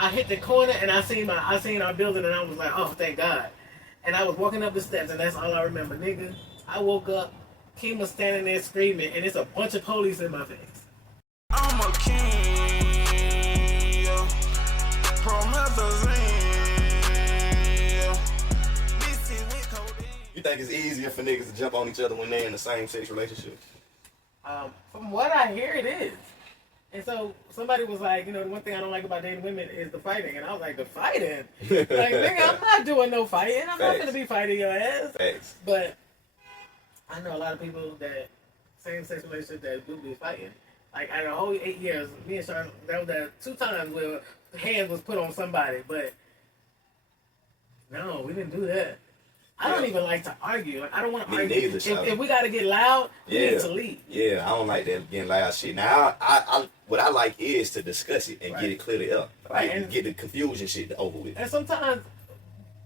I hit the corner and I seen our building and I was like, oh, thank God. And I was walking up the steps and that's all I remember, nigga. I woke up, Kim was standing there screaming, and it's a bunch of police in my face. I'm a king, yeah. Promethazine, yeah. You think it's easier for niggas to jump on each other when they're in the same sex relationship? From what I hear, it is. And so somebody was like, the one thing I don't like about dating women is the fighting. And I was like, the fighting? Like, nigga, I'm not doing no fighting. I'm not going to be fighting your ass. Facts. But I know a lot of people that same-sex relationship that do be fighting. Like, out of the whole 8 years, me and Charlotte, that was the 2 times where hands was put on somebody. But, no, we didn't do that. I don't even like to argue. Like, I don't want to argue. Neither, if we got to get loud, we need to leave. Yeah, I don't like that getting loud shit. Now, what I like is to discuss it and get it clearly up. Right, and get the confusion shit over with. And sometimes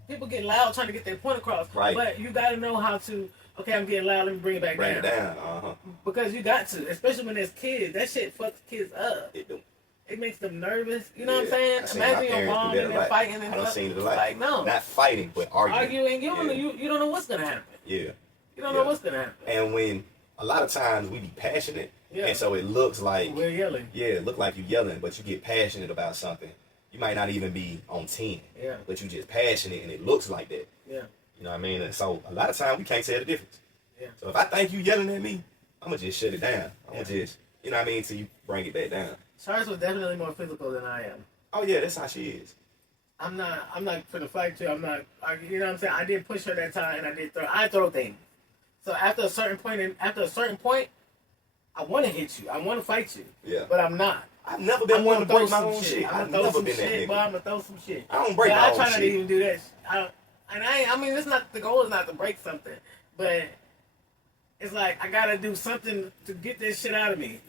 people get loud trying to get their point across. Right. But you got to know how to, okay, I'm getting loud, let me bring it back down. Bring it down, Because you got to, especially when there's kids. That shit fucks kids up. It do. It makes them nervous. You know what I'm saying? Imagine your mom and they're fighting and stuff. I seen it a lot. Like, no. Not fighting, but arguing. You don't know what's going to happen. Yeah. You don't know what's going to happen. And when, a lot of times we be passionate, and so it looks like... We're yelling. Yeah, it look like you yelling, but you get passionate about something. You might not even be on 10. Yeah. But you just passionate and it looks like that. Yeah. You know what I mean? And so a lot of times we can't tell the difference. Yeah. So if I think you yelling at me, I'm going to just shut it down. I'm going to just, you know what I mean, till you bring it back down. Charles was definitely more physical than I am. Oh yeah, that's how she is. I'm not for the fight you. I'm not, you know what I'm saying? I did push her that time and I throw things. So after a certain point, I want to hit you. I want to fight you. Yeah. But I'm not. I've never been one to break my own shit. I'm gonna throw some shit, but I'm gonna throw some shit. I don't break my own shit. I try not to even do that. I mean, it's not, the goal is not to break something, but it's like I gotta do something to get this shit out of me.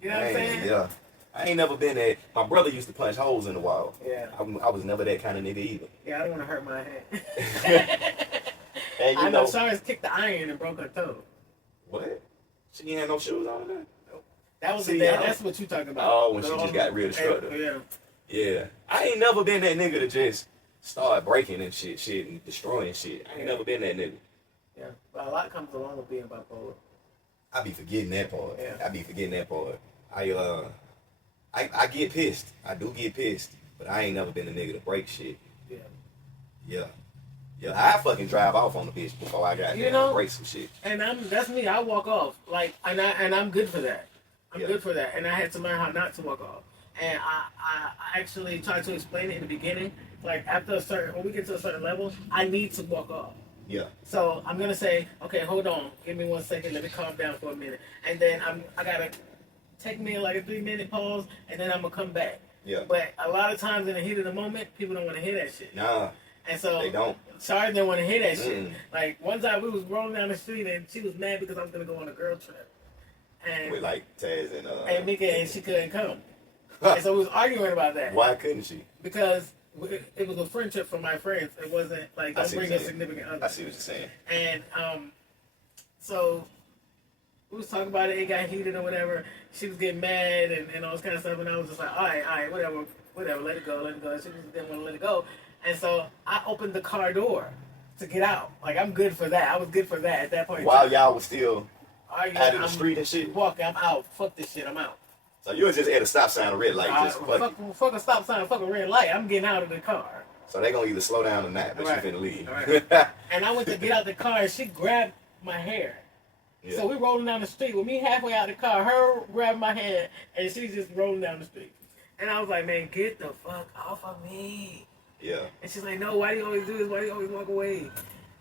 You know what I'm saying? Yeah. I ain't never been that. My brother used to punch holes in the wall. Yeah. I was never that kind of nigga either. Yeah, I don't want to hurt my hand. And I know Charles kicked the iron and broke her toe. What? She ain't had no shoes on there? That was that's what you talking about. Oh, when she just got real destructive. Yeah. Yeah. I ain't never been that nigga to just start breaking and shit and destroying shit. I ain't never been that nigga. Yeah. But a lot comes along with being bipolar. I be forgetting that part. Yeah. I be forgetting that part. I get pissed. I do get pissed. But I ain't never been a nigga to break shit. Yeah. Yeah. Yeah, I fucking drive off on the bitch before I got there and break some shit. And that's me. I walk off. Like, and I'm good for that. I'm good for that. And I had to learn how not to walk off. And I actually tried to explain it in the beginning. Like, when we get to a certain level, I need to walk off. Yeah. So I'm gonna say, okay, hold on, give me 1 second, let me calm down for a minute, and then I gotta take me like a 3-minute pause, and then I'm gonna come back. Yeah. But a lot of times in the heat of the moment, people don't want to hear that shit. Nah. And so they don't. Sorry, didn't want to hear that shit. Like one time we was rolling down the street and she was mad because I was gonna go on a girl trip. And with like Taz and Mika, and she couldn't come. And so we was arguing about that. Why couldn't she? Because it was a friend trip for my friends. It wasn't like don't bring a significant other. I see what you're saying. And so we was talking about it. It got heated or whatever. She was getting mad and all this kind of stuff. And I was just like, all right, whatever, let it go. And she just didn't want to let it go. And so I opened the car door to get out. Like I'm good for that. I was good for that at that point. While y'all was still out in the street and shit. Walking, I'm out. Fuck this shit. I'm out. So you was just at a stop sign, a red light, just fuck a stop sign, fuck a red light. I'm getting out of the car. So they gonna either slow down or not, but you finna leave. Right. And I went to get out the car, and she grabbed my hair. Yeah. So we rolling down the street with me halfway out the car, her grabbing my hand, and she's just rolling down the street. And I was like, man, get the fuck off of me. Yeah. And she's like, no, why do you always do this? Why do you always walk away?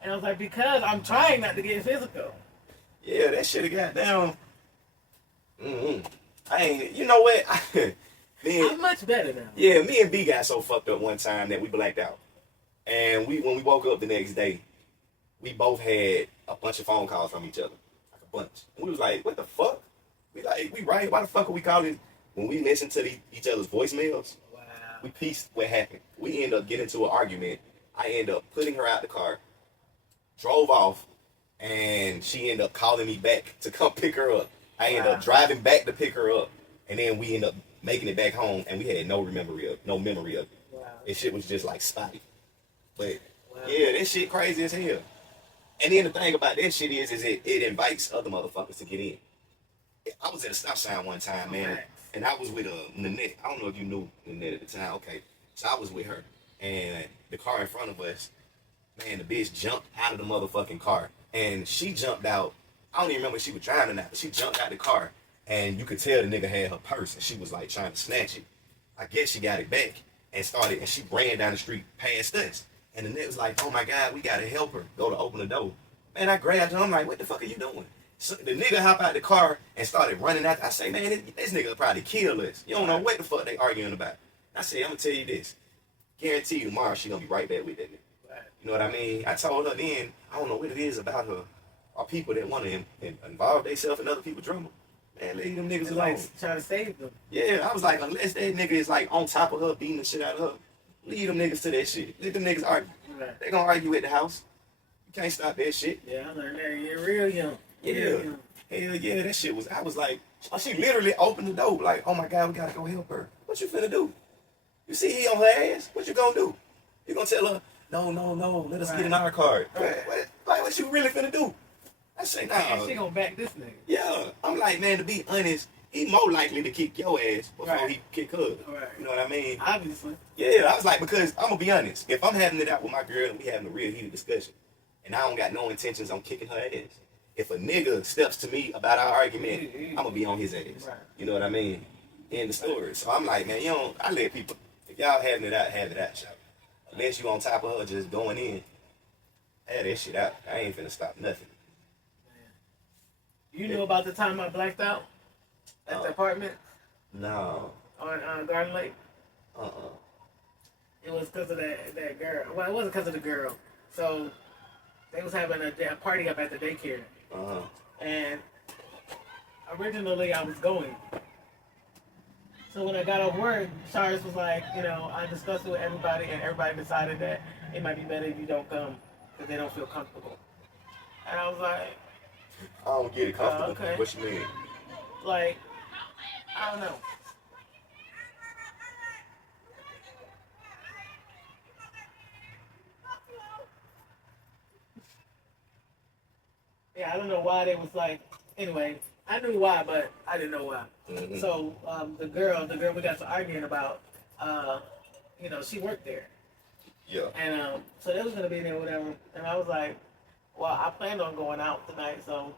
And I was like, because I'm trying not to get physical. Yeah, that shit got down. I ain't, you know what? I'm much better now. Yeah, me and B got so fucked up one time that we blacked out. And when we woke up the next day, we both had a bunch of phone calls from each other. Like a bunch. And we was like, what the fuck? We right, why the fuck are we calling? When we listened to each other's voicemails, wow. We pieced what happened. We ended up getting into an argument. I ended up putting her out the car, drove off, and she ended up calling me back to come pick her up. I ended up driving back to pick her up, and then we ended up making it back home, and we had no memory of it. Wow. And shit was just like spotty. But Wow. yeah, that shit crazy as hell. And then the thing about that shit is it invites other motherfuckers to get in. I was at a stop sign one time, man, Okay. and I was with Nanette. I don't know if you knew Nanette at the time. Okay, so I was with her, and the car in front of us, man, the bitch jumped out of the motherfucking car, and she jumped out. I don't even remember if she was driving or not, but she jumped out the car, and you could tell the nigga had her purse, and she was like trying to snatch it. I guess she got it back and started, and she ran down the street past us, and the nigga was like, "Oh my God, we gotta help her. Go to open the door." Man, I grabbed her. I'm like, "What the fuck are you doing?" So the nigga hop out the car and started running out. I say, "Man, this nigga probably kill us. You don't know what the fuck they arguing about." I said, "I'm gonna tell you this. Guarantee you tomorrow she gonna be right back with that nigga." Right. You know what I mean? I told her then, I don't know what it is about her or people that want to involve themselves in other people's drama. Man, leave them niggas It's alone. like trying to save them. Yeah, I was like, unless that nigga is like on top of her, beating the shit out of her, leave them niggas to that shit. Let them niggas argue. Right. They gonna argue at the house. You can't stop that shit. Yeah, I learned that. You're real young. Yeah. Real young. Hell yeah, that shit was, I was like, she literally opened the door, like, oh my God, we gotta go help her. What you finna do? You see he on her ass? What you gonna do? You gonna tell her, no, let us get in our car. Right. What you really finna do? I say, And she nah. gonna back this nigga. Yeah, I'm like, man, to be honest, he more likely to kick your ass before Right. he kick her. Right. You know what I mean? Obviously. Yeah, I was like, because I'm gonna be honest, if I'm having it out with my girl and we having a real heated discussion, and I don't got no intentions on kicking her ass, if a nigga steps to me about our argument, I'm gonna be on his ass. Right. You know what I mean? In the story. So I'm like, man, I let people, if y'all having it out, have it out, y'all. Unless you on top of her just going in, have that shit out. I ain't finna stop nothing. You knew about the time I blacked out at the apartment No. on Garden Lake? It was because of that girl. Well, it wasn't because of the girl. So they was having a party up at the daycare. Uh-huh. And originally I was going. So when I got off work, Charles was like, I discussed it with everybody, and everybody decided that it might be better if you don't come because they don't feel comfortable. And I was like, I don't get it comfortable. okay. What you mean? I don't know. Yeah, I don't know why they was like. Anyway, I knew why, but I didn't know why. Mhm. So the girl we got to arguing about, she worked there, Yeah. and so they was gonna be there, or whatever. And I was like, well, I planned on going out tonight, so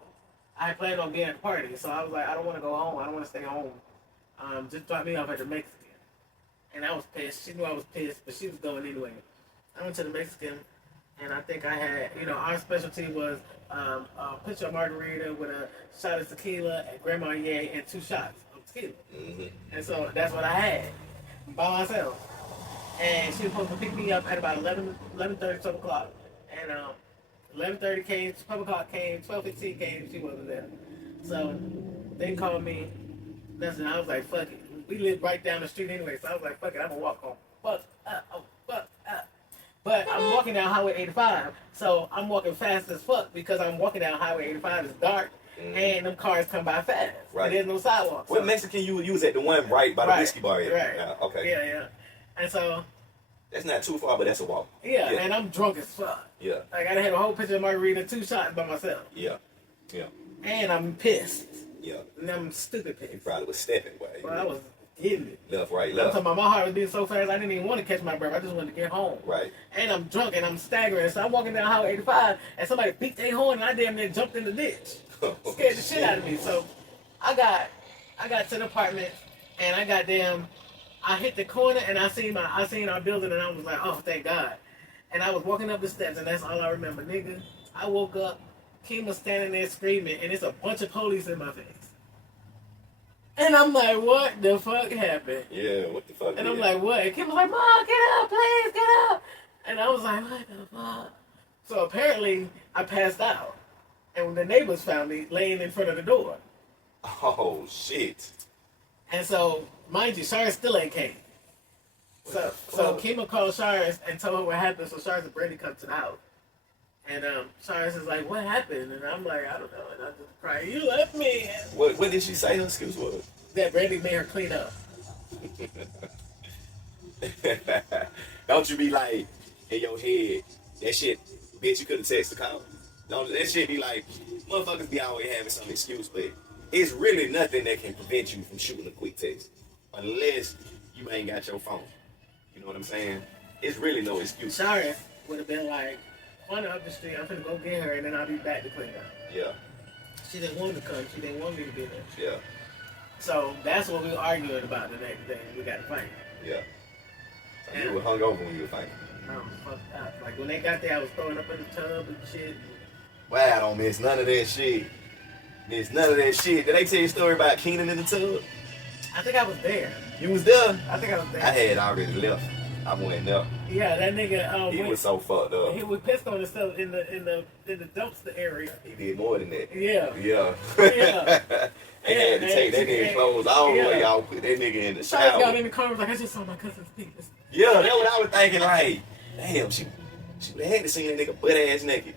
I planned on being at the party. So I was like, I don't want to go home. I don't want to stay home. Just drop me off at the Mexican. And I was pissed. She knew I was pissed, but she was going anyway. I went to the Mexican, and I think I had, our specialty was a pitcher of margarita with a shot of tequila at Grand Marnier and 2 shots of tequila. Mm-hmm. And so that's what I had by myself. And she was supposed to pick me up at about 11:30, 12 o'clock. And 11:30 came, 12 o'clock came, 12:15 came, she wasn't there. So they called me. Listen, I was like, fuck it. We live right down the street anyway, so I was like, fuck it, I'm gonna walk home. Fuck up. But I'm walking down Highway 85, so I'm walking fast as fuck because I'm walking down Highway 85. It's dark, and them cars come by fast. Right. And there's no sidewalk. What so- Mexican you was at? The one right by the Right, whiskey bar area? right. Yeah, okay. Yeah. And so, That's not too far, but that's a walk. yeah, and I'm drunk as fuck. Yeah. Like, I had a whole pitcher of margarita, 2 shots by myself. Yeah. And I'm pissed. Yeah. And I'm stupid He pissed. probably was stepping, boy. Well, I was getting it. Left, right, I'm left. talking about my heart was beating so fast I didn't even want to catch my breath. I just wanted to get home. Right. And I'm drunk and I'm staggering. So I'm walking down Highway 85 and somebody beat their horn and I damn near jumped in the ditch. Scared the shit out of me. So I got to the apartment and I hit the corner and I seen our building and I was like, oh, thank God. And I was walking up the steps and that's all I remember. Nigga, I woke up, Kim was standing there screaming and it's a bunch of police in my face. And I'm like, what the fuck happened? Yeah, what the fuck? And I'm like, what? And Kim was like, Mom, get up, please, get up. And I was like, what the fuck? So apparently, I passed out. And when the neighbors found me laying in front of the door. oh, shit. And so, mind you, Shara still ain't came. So Kima called Shara and told her what happened. So Shara and Brady come to the house. And Shara is like, what happened? And I'm like, I don't know. And I just cried, you left me. And What did she say her excuse was? that Brady made her clean up. Don't you be like in your head, that shit, bitch, you could have texted the call. Don't that shit be like, motherfuckers be always having some excuse, but it's really nothing that can prevent you from shooting a quick text. Unless you ain't got your phone. You know what I'm saying? It's really no excuse. Sorry would have been like, on up the street, I'm finna go get her and then I'll be back to clean up. Yeah, She didn't want to come, she didn't want me to be there. yeah, So that's what we argued about the next day. We got to fight. yeah. So you were hungover when you were fighting. I was fucked up. Like when they got there, I was throwing up in the tub and shit. Wow, I don't miss none of that shit. Miss none of that shit. Did they tell you a story about Keenan in the tub? I think I was there. You was there? I think I was there. I had already left. I went there. Yeah, that nigga. He was so fucked up. He was pissed on himself in the dumpster area. He did more than that. Yeah. Yeah. Yeah. They had to take that nigga clothes all the way Yeah. out, put that nigga in the Charles got shower. in the car and was like, I just saw my cousin's penis. Yeah, that's what I was thinking. Like, damn, she would have had to see that nigga butt ass naked.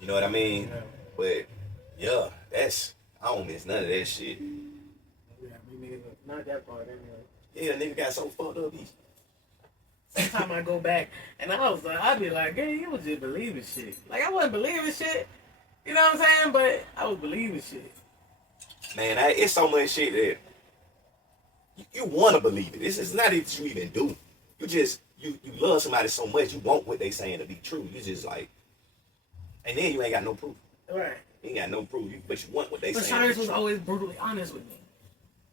You know what I mean? Yeah. But yeah, I don't miss none of that shit. Yeah, me neither. Not that part anyway. Yeah, nigga got so fucked up. Sometimes I go back and I'd be like, hey, you was just believing shit. Like I wasn't believing shit. You know what I'm saying? But I was believing shit. Man, it's so much shit that you want to believe it. It's not that you even do. You just, you love somebody so much, you want what they saying to be true. You just like, and then you ain't got no proof. Right. You ain't got no proof, but you want what they But saying. Cyrus was always brutally honest with me.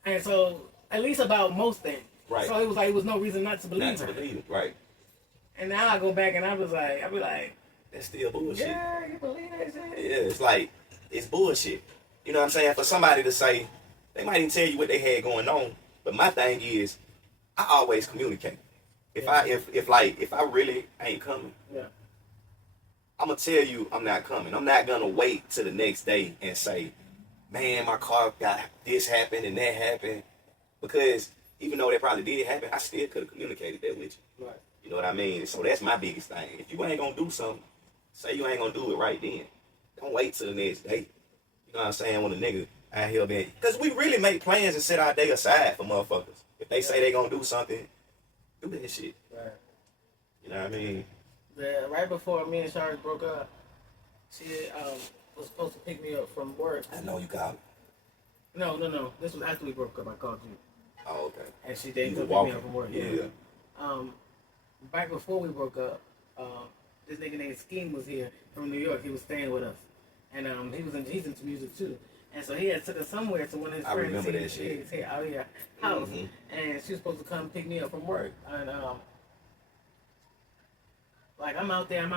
And so, at least about most things. Right. So it was like, it was no reason not to believe Not to her. believe it, right. And now I go back and I'd be like, That's still bullshit. yeah, you believe that shit? Yeah, it's like, it's bullshit. You know what I'm saying? For somebody to say, they might even tell you what they had going on, but my thing is, I always communicate. If I really ain't coming, Yeah. I'm gonna tell you I'm not coming. I'm not gonna wait till the next day and say, man, my car got this happened and that happened. Because even though that probably did happen, I still could have communicated that with you. Right. You know what I mean? So that's my biggest thing. If you ain't gonna do something, say you ain't gonna do it right then. Don't wait till the next day. You know what I'm saying? When a nigga out here being, because we really make plans and set our day aside for motherfuckers. If they say they gonna do something, do that shit. Right. You know what I mean? Right before me and Charles broke up, she was supposed to pick me up from work. I know you got it. No. This was after we broke up. I called you. Oh, okay. And she didn't You go were pick me walking. up from work. Yeah. Back before we broke up, this nigga named Scheme was here from New York. He was staying with us, and he's into music too. And so he had took us somewhere to one of his I friends. remember that shit. He's here out here house, Mhm. and she was supposed to come pick me up from work. And like I'm out there, and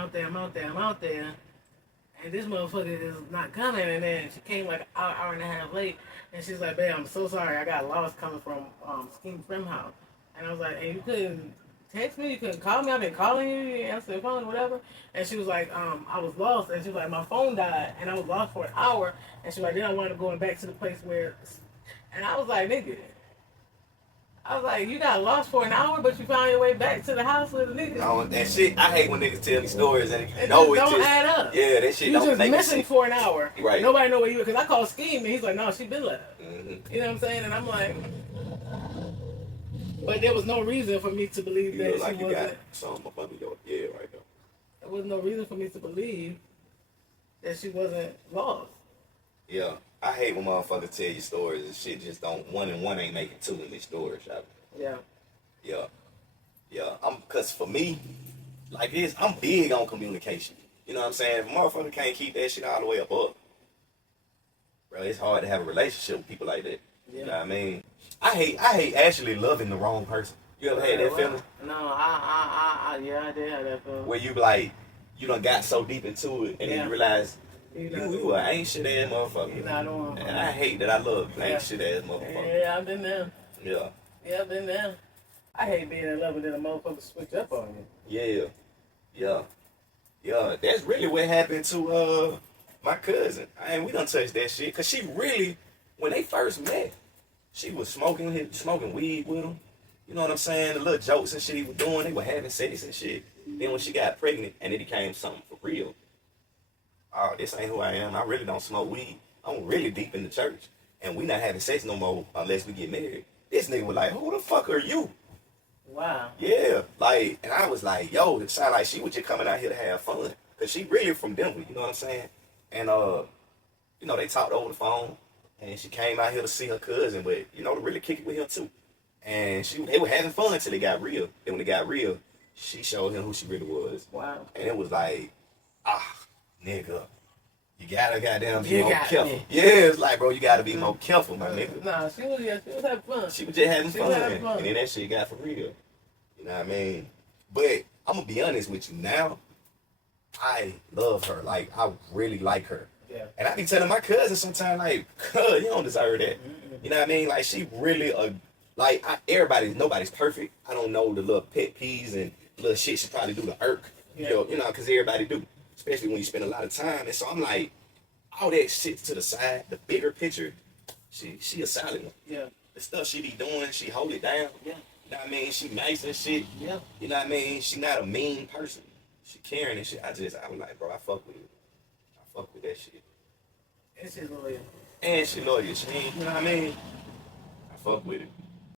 this motherfucker is not coming. And then she came like an hour and a half late, and she's like, "Babe, I'm so sorry. I got lost coming from Scheme's friend house." And I was like, "And you couldn't text me? You couldn't call me? I've been calling you. You didn't answer the phone or whatever." And she was like, "I was lost." And she was like, "My phone died, and I was lost for an hour." And she was like, "Then I wound up going back to the place where," and I was like, "Nigga." I was like, you got lost for an hour, but you found your way back to the house with a nigga. No, that shit, I hate when niggas tell me stories and you It know just it don't just, add up. yeah, that shit You don't just make missing sense. for an hour. Right. Nobody know where you were. Because I called Scheme, and he's like, no, she been left. Mm-hmm. You know what I'm saying? And I'm like, but there was no reason for me to believe You that look like she you got wasn't. something up under your, yeah, right there. There was no reason for me to believe that she wasn't lost. Yeah, I hate when motherfuckers tell you stories and shit just don't, one and one ain't making two in these stories. Yeah. Yeah. Cause for me, like this, I'm big on communication. You know what I'm saying? If a motherfucker can't keep that shit all the way up, bro, it's hard to have a relationship with people like that. Yeah. You know what I mean? I hate actually loving the wrong person. You ever had that feeling? No, yeah, I did have that feeling. Where you like, you done got so deep into it and then you realize you an ain't shit ass motherfucker. You're not on. And I hate that I love ain't shit ass motherfucker. Yeah, I've been there. Yeah. Yeah, I've been there. I hate being in love and then a motherfucker switch up on you. Yeah. That's really what happened to my cousin. We done touched that shit. Cause she really, when they first met, she was smoking weed with him. You know what I'm saying? The little jokes and shit he was doing, they were having sex and shit. Then when she got pregnant and it became something for real. Oh, this ain't who I am. I really don't smoke weed. I'm really deep in the church. And we not having sex no more unless we get married. This nigga was like, who the fuck are you? Wow. Yeah, like, and I was like, yo, it sounded like she was just coming out here to have fun. Cause she really from Denver, you know what I'm saying? And you know, they talked over the phone, and she came out here to see her cousin, but you know, to really kick it with him too. And they were having fun till it got real. Then when it got real, she showed him who she really was. Wow. And it was like, nigga, you gotta goddamn be You more got careful. me. Yeah, it's like, bro, you gotta be more careful, my nigga. Nah, she was having fun. She was just having She fun. was having fun. And then that shit got for real. You know what I mean? But I'm gonna be honest with you now. I love her. Like, I really like her. Yeah. And I be telling my cousin sometimes, like, cuz, you don't deserve that. You know what I mean? Like, she really, nobody's perfect. I don't know the little pet peeves and little shit she probably do to irk. Yeah. You know, because everybody do. Especially when you spend a lot of time. And so I'm like, all that shit to the side, the bigger picture, she a solid one. Yeah. The stuff she be doing, she hold it down. Yeah. You know what I mean? She nice and shit. Yeah. You know what I mean? She not a mean person. She caring and shit. I was like, bro, I fuck with it. I fuck with that shit. And she's loyal. And she loyal. She ain't, you know what I mean? I fuck with it.